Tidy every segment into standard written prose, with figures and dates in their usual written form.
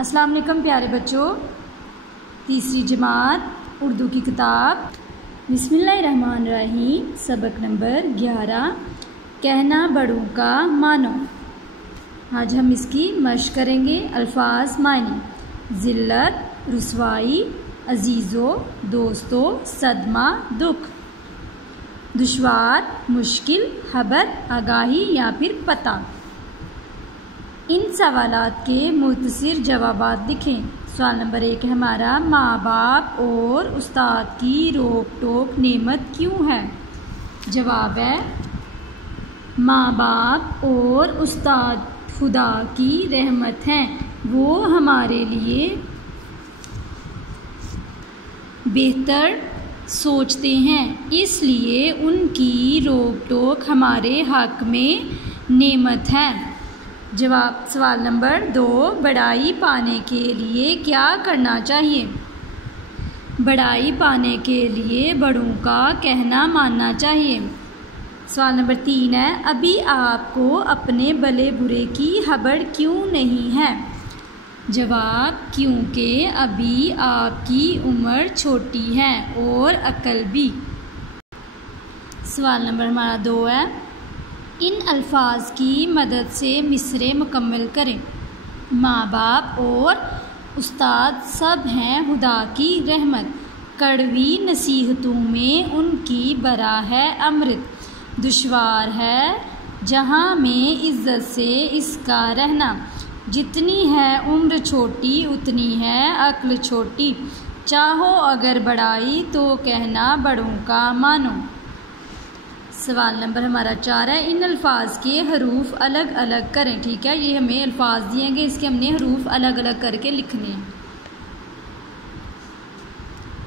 अस्सलाम वालेकुम प्यारे बच्चों, तीसरी जमात उर्दू की किताब बिस्मिल्लाहिर्रहमानिर्रहीम सबक नंबर 11 कहना बड़ों का मानो। आज हम इसकी मश्क करेंगे। अल्फाज मायने: ज़िल्लत, रुसवाई, अजीज़ों, दोस्तों, सदमा, दुख, दुश्वार, मुश्किल, खबर, आगाही या फिर पता। इन सवालात के मुख्तसर जवाबात लिखें। सवाल नंबर 1 है हमारा, माँ बाप और उस्ताद की रोक टोक नेमत क्यों है? जवाब है, माँ बाप और उस्ताद खुदा की रहमत हैं, वो हमारे लिए बेहतर सोचते हैं, इसलिए उनकी रोक टोक हमारे हक़ में नेमत है। जवाब सवाल नंबर 2, बड़ाई पाने के लिए क्या करना चाहिए? बड़ाई पाने के लिए बड़ों का कहना मानना चाहिए। सवाल नंबर 3 है, अभी आपको अपने भले बुरे की खबर क्यों नहीं है? जवाब, क्योंकि अभी आपकी उम्र छोटी है और अक्ल भी। सवाल नंबर हमारा 2 है, इन अल्फाज की मदद से मिसरे मुकम्मल करें। माँ बाप और उस्ताद सब हैं खुदा की रहमत, कड़वी नसीहतों में उनकी बरा है अमृत, दुश्वार है जहाँ में इज़्ज़त से इसका रहना, जितनी है उम्र छोटी उतनी है अक्ल छोटी, चाहो अगर बड़ाई तो कहना बड़ों का मानो। सवाल नंबर हमारा 4 है, इन अल्फाज के हरूफ अलग अलग करें। ठीक है, ये हमें अल्फाज दिएंगे, इसके हमने हरूफ अलग अलग करके लिखने हैं।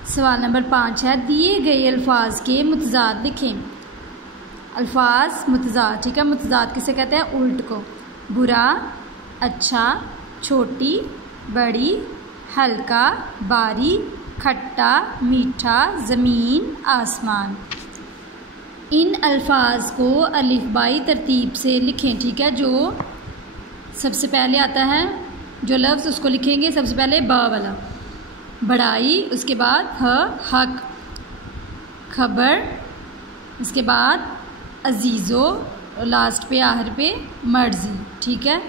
सवाल नंबर 5 है, दिए गए अल्फाज के मुतज़ाद लिखें। अल्फाज मुतज़ाद, ठीक है, मुतज़ाद किसे कहते हैं? उल्ट को। बुरा, अच्छा, छोटी, बड़ी, हल्का, भारी, खट्टा, मीठा, ज़मीन, आसमान। इन अल्फाज को अलिफ़बाई तरतीब से लिखें। ठीक है, जो सबसे पहले आता है जो लफ्ज़ उसको लिखेंगे सबसे पहले बा वाला, बड़ाई, उसके बाद हक, खबर, उसके बाद अजीज़ों, और लास्ट पे आखिर पे मर्ज़ी। ठीक है,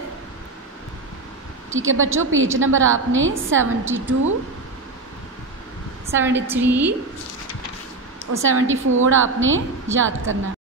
ठीक है बच्चों, पेज नंबर आपने 72, 73 और 74 आपने याद करना है।